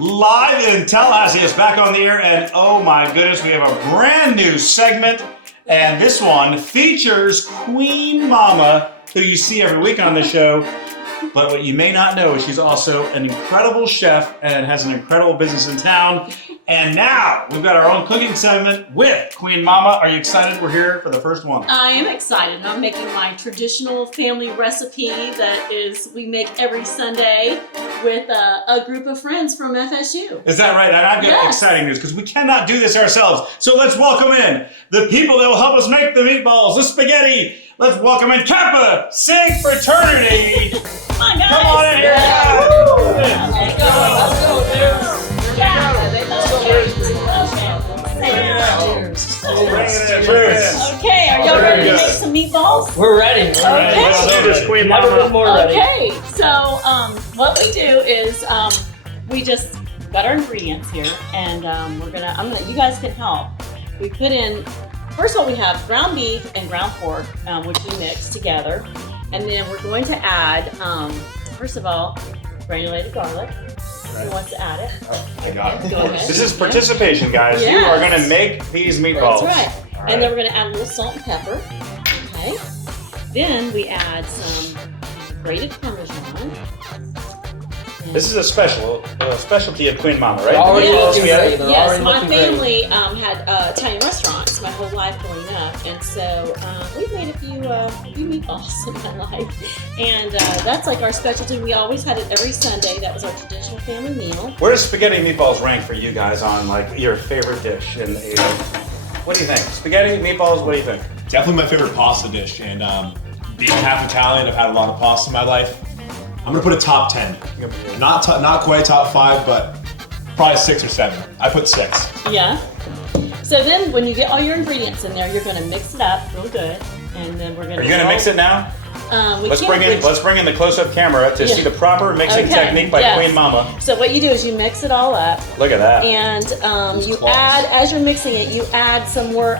Live in Tallahassee. It's back on the air, and oh my goodness, we have a brand new segment, and this one features Queen Momma, who you see every week on the show. But what you may not know is she's also an incredible chef and has an incredible business in town. And now we've got our own cooking segment with Queen Momma. Are you excited? We're here for the first one. I am excited. I'm making my traditional family recipe that we make every Sunday with a group of friends from FSU. Is that right? And I've got exciting news because we cannot do this ourselves. So let's welcome in the people that will help us make the meatballs, the spaghetti. Let's welcome in Kappa Sigma fraternity. Come on, guys. Come on in here. Yeah. Let's go. Let's go, dude. Okay, are y'all ready to make some meatballs? We're ready. Okay. Let's do this, Queen Never been Momma. more ready. Okay, so what we do is we just got our ingredients here, and you guys can help. We put in, first of all, we have ground beef and ground pork, which we mix together, and then we're going to add, first of all, granulated garlic. Who wants to add it? Oh, I got it. Go ahead. This is participation, guys. Yes. You are going to make these meatballs. That's right. All right. And then we're going to add a little salt and pepper. Okay. Then we add some grated Parmesan. This is a specialty of Queen Momma, right? Already Yes. looking great. They're Yes, already my looking great. family had Italian restaurants my whole life growing up, and so we've made a few meatballs in my life, and that's like our specialty. We always had it every Sunday. That was our traditional family meal. Where does spaghetti and meatballs rank for you guys on like your favorite dish? And what do you think? Spaghetti, meatballs, what do you think? Definitely my favorite pasta dish, and being half Italian, I've had a lot of pasta in my life. I'm gonna put a top 10. Not quite top 5, but probably 6 or 7. I put 6. Yeah. So then, when you get all your ingredients in there, you're going to mix it up real good, and then we're going to. Are you gonna mix it now? Let's bring in the close-up camera to see the proper mixing technique by Queen Momma. So what you do is you mix it all up. Look at that. And you add, as you're mixing it, you add some more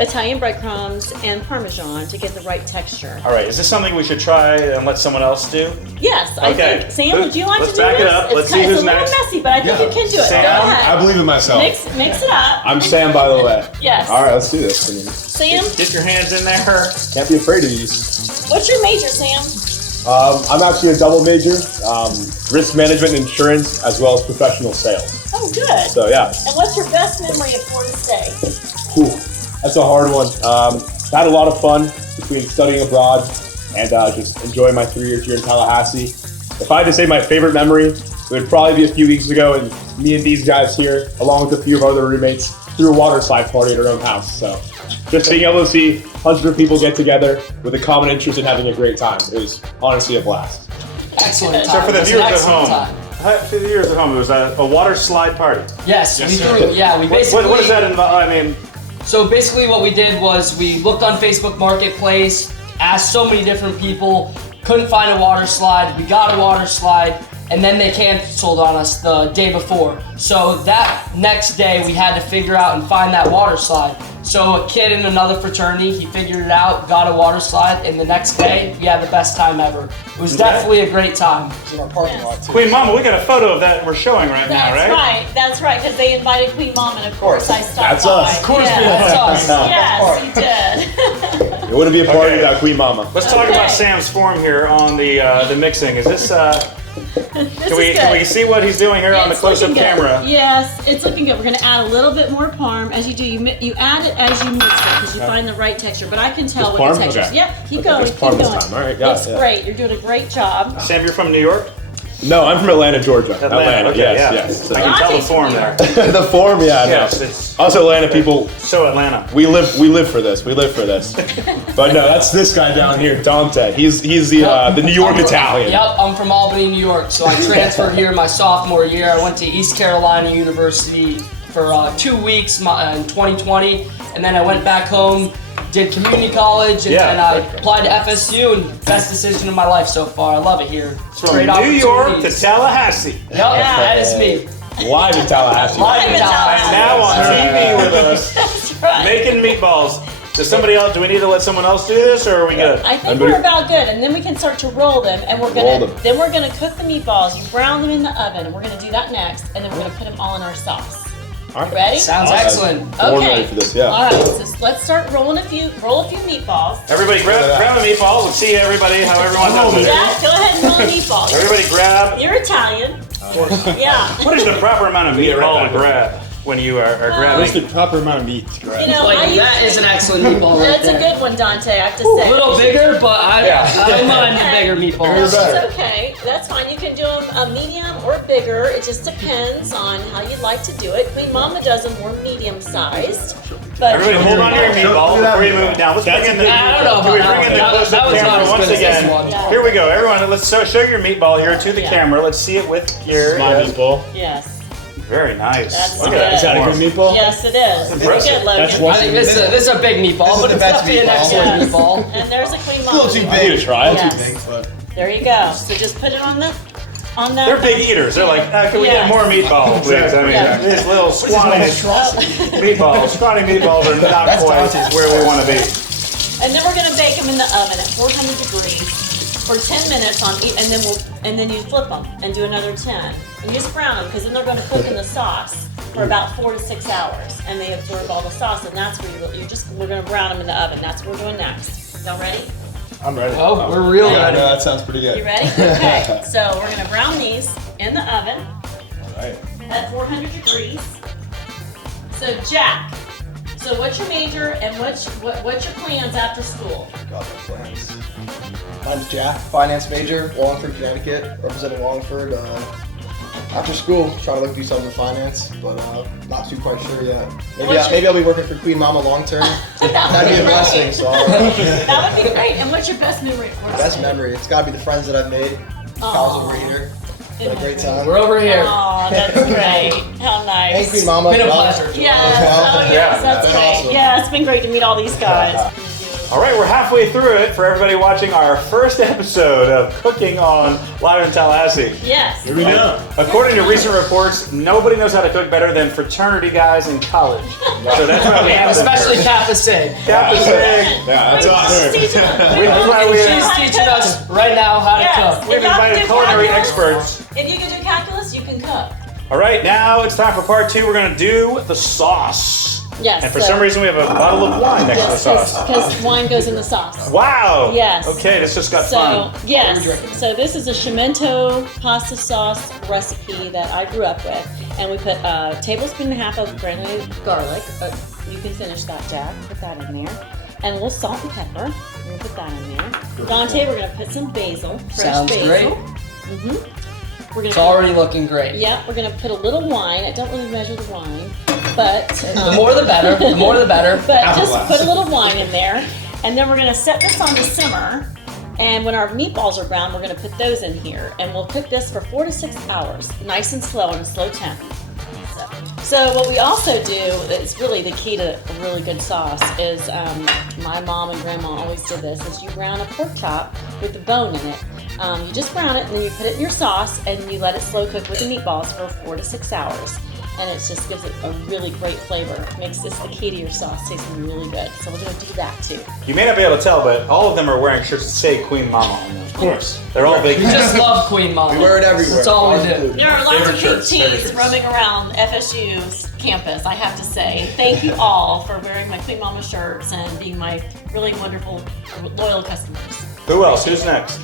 Italian breadcrumbs and Parmesan to get the right texture. All right, is this something we should try and let someone else do? Yes, I think. Sam, would you like to do this? Let's back it up. Let's see who's next. It's a little messy, but I think you can do it. Sam, Go ahead. I believe in myself. Mix it up. I'm Sam, by the way. Yes. All right, let's do this. Sam, Get your hands in there. Can't be afraid of these. what's your major, Sam? I'm actually a double major, risk management and insurance, as well as professional sales. Oh, good. So yeah, And what's your best memory of Florida State? cool. That's a hard one. Had a lot of fun between studying abroad and just enjoying my 3 years here in Tallahassee. If I had to say my favorite memory, it would probably be a few weeks ago, and me and these guys here, along with a few of our other roommates, threw a water slide party at our own house. So just being able to see hundreds of people get together with a common interest in having a great time, it was honestly a blast. Excellent So time. for the It's an viewers at excellent home, time. for the viewers at home, it was a water slide party. Yes, Yes, we sir. threw. Yeah, we basically. What does that involve? I mean, So basically, what we did was we looked on Facebook Marketplace, asked so many different people, couldn't find a water slide. We got a water slide, and then they canceled on us the day before. So that next day, we had to figure out and find that water slide. So a kid in another fraternity, he figured it out, got a water slide, and the next day, we had the best time ever. It was definitely a great time. In our parking lot too. Queen Momma, we got a photo of that we're showing right now, right? That's right, because they invited Queen Mom, and of course I stopped That's by. us. Of course, Yes. that's us. Yes, you did. It wouldn't be a party Okay. without Queen Momma. Let's talk Okay. about Sam's form here on the mixing. Is this? Can we see what he's doing here on the It's close-up looking good. camera? Yes, it's looking good. We're going to add a little bit more parm. As you do, you add it as you mix it because you find the right texture. But I can tell Just what parm? the texture is. Okay. Yep, keep Okay, going, just keep parm this going. time. All right, got It's it, yeah. great. You're doing a great job. Sam, you're from New York? No, I'm from Atlanta, Georgia. Atlanta, okay, yes, yeah. yes. I can tell the Dante's form from there. New The form, yeah, I know. Yes, it's Also, Atlanta people, so Atlanta. we live for this. We live for this. But no, that's this guy down here, Dante. He's the New York Italian. Yep, I'm from Albany, New York. So I transferred here my sophomore year. I went to East Carolina University for 2 weeks in 2020, and then I went back home, did community college, and Yeah. then I applied to FSU, and best decision of my life so far. I love it here. From Great New York to opportunities. Tallahassee. Yep, that is me. Live in Tallahassee. Live in And Tallahassee. now on TV with us, That's right. making meatballs. Does somebody else? Do we need to let someone else do this, or are we good? I think we're about good, and then we can start to roll them, and we're gonna cook the meatballs. You brown them in the oven, and we're gonna do that next, and then we're gonna put them all in our sauce. All right. Ready? Sounds excellent. We're Okay. ready for this, yeah. All right. So let's start rolling a few meatballs. Everybody grab a meatball. Let's see everybody how everyone does it. Jack, go ahead and roll a meatball. Everybody grab. You're Italian. Yeah. What is the proper amount of meatball to grab when you are grabbing? What's the proper amount of meat to grab? You know, Like, that is an excellent meatball right That's there. a good one, Dante. I have to A say. little bigger, but I don't mind the bigger meatballs. That's okay. That's fine. You can do them a medium or bigger. It just depends on how you'd like to do it. Queen Mama does them more medium sized. But Everybody hold on to your meatball before you move it down. Let's bring in the, I don't know can we about bring in the that one. close-up That was not camera as once good as this again? one. Yeah. Here we go. Everyone, let's show your meatball here to the camera. Let's see it with your... My meatball. yes. Very nice. That's Look good. at Is that a good meatball? Yes, it is. Very impressive. good, Logan. That's one- I think this is a big meatball, but the it's best definitely an meatball. excellent Yes. meatball. And there's a Queen A Mama. little too I need big. to try it. Yes. Too big, but There you go. So just put it on the They're big eaters. They're like, can we get Yes. more meatballs, please? I mean, Yeah. these little squatty meatballs. Squatty meatballs are not quite where we want to be. And then we're gonna bake them in the oven at 400 degrees for 10 minutes on each, and then you flip them and do another 10. And you just brown them because then they're gonna cook in the sauce for about 4 to 6 hours, and they absorb all the sauce. And that's where we're gonna brown them in the oven. That's what we're doing next. Y'all ready? I'm ready. Oh, we're real Yeah, ready. no, that sounds pretty good. You ready? Okay. So we're gonna brown these in the oven All right. at 400 degrees. So Jack, so what's your major and what's your plans after school? Got no plans. Mine's Jack, finance major, Wallingford, Connecticut, representing Wallingford. After school, trying to look do something in finance, but not too quite sure yet. Maybe I'll be working for Queen Mama long term. That'd be a blessing. So That would be great. And what's your best memory for us? best memory. It's got to be the friends that I've made. Kyle's over here. Had a great time. We're over here. Oh, that's great. How nice. And Queen Mama. Been a Val. pleasure. Yes, oh yes, that's great. awesome. Yeah, it's been great to meet all these guys. All right, we're halfway through it for everybody watching our first episode of Cooking on Live in Tallahassee. Yes. Here we go. According to recent reports, nobody knows how to cook better than fraternity guys in college. So that's why we have them Especially first. Kappa Sig. Kappa Sig. Yeah, that's awesome. That's why we She's teaching us right now how to Yes. cook. We've invited culinary experts. If you can do calculus, you can cook. All right, now it's time for part 2. We're gonna do the sauce. Yes. And for some reason, we have a bottle of wine next to the sauce. Because wine goes in the sauce. Wow. Yes. Okay, this just got So, fun. yes. So this is a Chimento pasta sauce recipe that I grew up with. And we put a tablespoon and a half of granulated garlic. You can finish that, Jack. Put that in there. And a little salt and pepper. We're going to put that in there. Dante, we're going to put some basil. Fresh Sounds basil. great. We're gonna It's already looking great. Yeah, we're going to put a little wine. I don't really measure the wine. But... The more the better. The more the better. But Half a just glass. put a little wine in there, and then we're gonna set this on to simmer. And when our meatballs are brown, we're gonna put those in here, and we'll cook this for 4 to 6 hours, nice and slow on a slow temp. So what we also do, it's really the key to a really good sauce, is my mom and grandma always did this, is you brown a pork chop with the bone in it. You just brown it, and then you put it in your sauce, and you let it slow cook with the meatballs for 4 to 6 hours. And it just gives it a really great flavor. It makes this the key to your sauce tasting really good. So we're gonna do that too. You may not be able to tell, but all of them are wearing shirts that say Queen Mama on them. Of course. They're all big. We just love Queen Mama. We wear it everywhere. That's all we Ours do. included. There are lots Favorite of shirts, big favorite teens shirts. roaming around FSU's campus, I have to say. Thank you all for wearing my Queen Mama shirts and being my really wonderful, loyal customers. Who else? Who's next?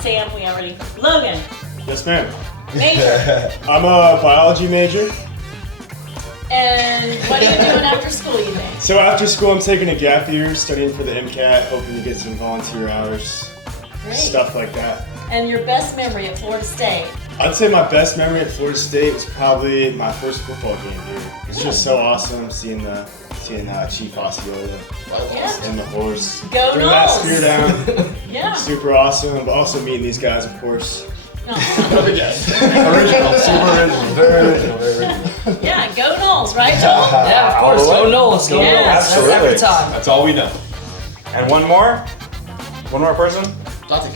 Sam, we already. Logan, Yes, ma'am. major. I'm a biology major. And what are you doing after school, you think? So after school, I'm taking a gap year, studying for the MCAT, hoping to get some volunteer hours, Great. stuff like that. And your best memory at Florida State? I'd say my best memory at Florida State was probably my first football game here. It's just so awesome seeing Chief Osceola Yeah. and the horse. Go Bring that Noles. spear down. Yeah. Super awesome. But also meeting these guys, of course. No. Original, super original, very original, very original. Yeah, go Knowles, right, Joel? Yeah, of course. Go Knowles. Go Yeah. Knowles. Absolutely. Every time. That's all we know. And one more? One more person?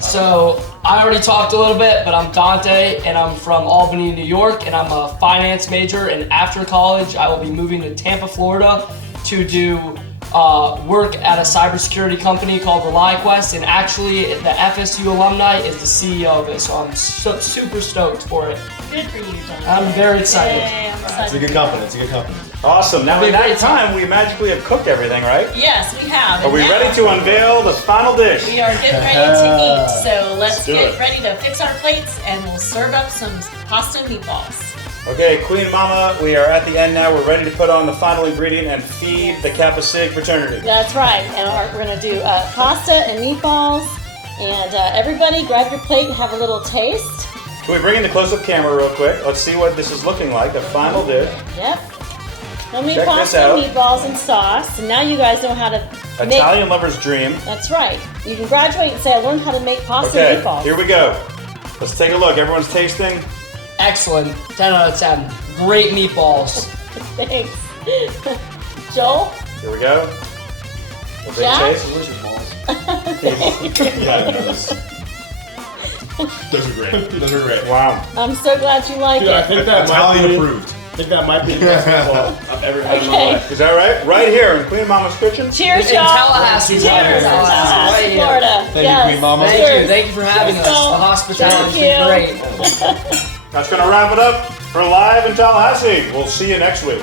So I already talked a little bit, but I'm Dante, and I'm from Albany, New York, and I'm a finance major. And after college, I will be moving to Tampa, Florida, to do work at a cybersecurity company called ReliQuest, and actually the FSU alumni is the CEO of it, so I'm super stoked for it. Good for you, John. I'm very excited. Yay, I'm excited. It's a good company. It's a good company. Awesome. Now, in Big that great time, we magically have cooked everything, right? Yes, we have. Are And we now ready to unveil the final dish? We are getting ready to eat. So let's do get it. ready to fix our plates and we'll serve up some pasta and meatballs. Okay, Queen Mama, we are at the end now. We're ready to put on the final ingredient and feed the Kappa Sig fraternity. That's right. And we're going to do pasta and meatballs. And everybody grab your plate and have a little taste. Can we bring in the close-up camera real quick? Let's see what this is looking like, the final dish. Yep. Homemade Check this pasta out. and meatballs and sauce. And now you guys know how to make. Italian lover's dream. That's right. You can graduate and say, I learned how to make pasta Okay, and meatballs. here we go. Let's take a look. Everyone's tasting. Excellent. 10 out of 10. Great meatballs. Thanks. Joel? Here we go. A big Jack? taste. Delicious balls. Yeah, those are great. Those are great. Wow. I'm so glad you like Dude, I it. think that Italian might be, approved. I think that might be the best meatball I've ever had in my Okay. life. Is that right? Right here in Queen Mama's kitchen? Cheers, In y'all. Tallahassee. Cheers, Right in Tallahassee, here. Florida. Thank you, Yes. Queen Mama. Thank Cheers. you. Thank you for having us. Cheers, The y'all. hospitality's Thank been great. That's going to wrap it up for Live in Tallahassee. We'll see you next week.